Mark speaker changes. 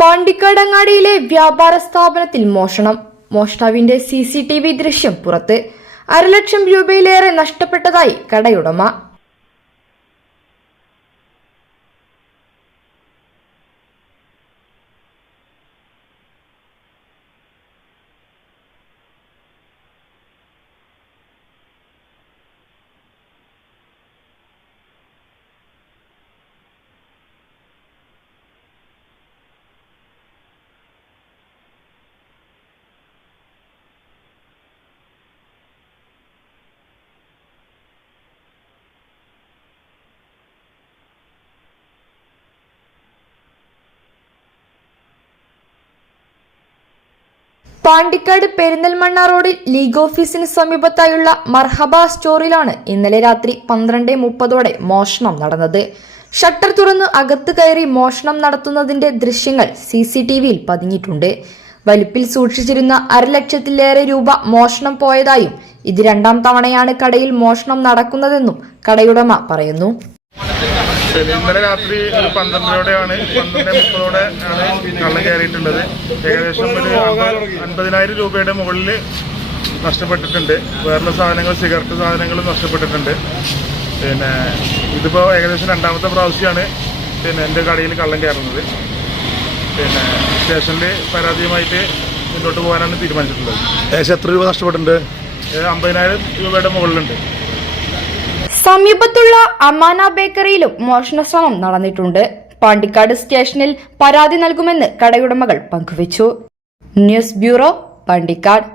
Speaker 1: പാണ്ടിക്കാടങ്ങാടിയിലെ വ്യാപാര സ്ഥാപനത്തിൽ മോഷണം. മോഷ്ടാവിന്റെ സി സി ടി വി ദൃശ്യം പുറത്ത്. അരലക്ഷം രൂപയിലേറെ നഷ്ടപ്പെട്ടതായി കടയുടമ. പാണ്ടിക്കാട് പെരിന്തൽമണ്ണ റോഡിൽ ലീഗ് ഓഫീസിന് സമീപത്തായുള്ള മർഹബ സ്റ്റോറിലാണ് ഇന്നലെ രാത്രി പന്ത്രണ്ട് മുപ്പതോടെ മോഷണം നടന്നത്. ഷട്ടർ തുറന്ന് അകത്ത് കയറി മോഷണം നടത്തുന്നതിന്റെ ദൃശ്യങ്ങൾ സി സി ടി വിയിൽ പതിഞ്ഞിട്ടുണ്ട്. വലിപ്പിൽ സൂക്ഷിച്ചിരുന്ന അരലക്ഷത്തിലേറെ രൂപ മോഷണം പോയതായും ഇത് രണ്ടാം തവണയാണ് കടയിൽ മോഷണം നടക്കുന്നതെന്നും കടയുടമ പറയുന്നു.
Speaker 2: ശരി, ഇന്നലെ രാത്രി ഒരു പന്ത്രണ്ടരയോടെയാണ് പന്ത്രണ്ട് മുപ്പതോടെ ആണ് കള്ളം കയറിയിട്ടുള്ളത്. ഏകദേശം ഒരു അൻപതിനായിരം രൂപയുടെ മുകളിൽ നഷ്ടപ്പെട്ടിട്ടുണ്ട്. വേറെ സാധനങ്ങൾ സിഗരറ്റ് സാധനങ്ങളും നഷ്ടപ്പെട്ടിട്ടുണ്ട്. പിന്നെ ഇതിപ്പോൾ ഏകദേശം രണ്ടാമത്തെ പ്രാവശ്യമാണ് പിന്നെ എന്റെ കടയിൽ കള്ളം കയറുന്നത്. പിന്നെ സ്റ്റേഷനിൽ പരാതിയുമായിട്ട് മുന്നോട്ട് പോകാനാണ് തീരുമാനിച്ചിട്ടുള്ളത്.
Speaker 3: ഏകദേശം എത്ര രൂപ നഷ്ടപ്പെട്ടിട്ടുണ്ട്?
Speaker 2: അമ്പതിനായിരം രൂപയുടെ മുകളിലുണ്ട്.
Speaker 1: സമീപത്തുള്ള അമാന ബേക്കറിയിലും മോഷണ ശ്രമം നടന്നിട്ടുണ്ട്. പാണ്ടിക്കാട് സ്റ്റേഷനിൽ പരാതി നൽകുമെന്ന് കടയുടമകൾ പങ്കുവച്ചു. News bureau Pandikkad.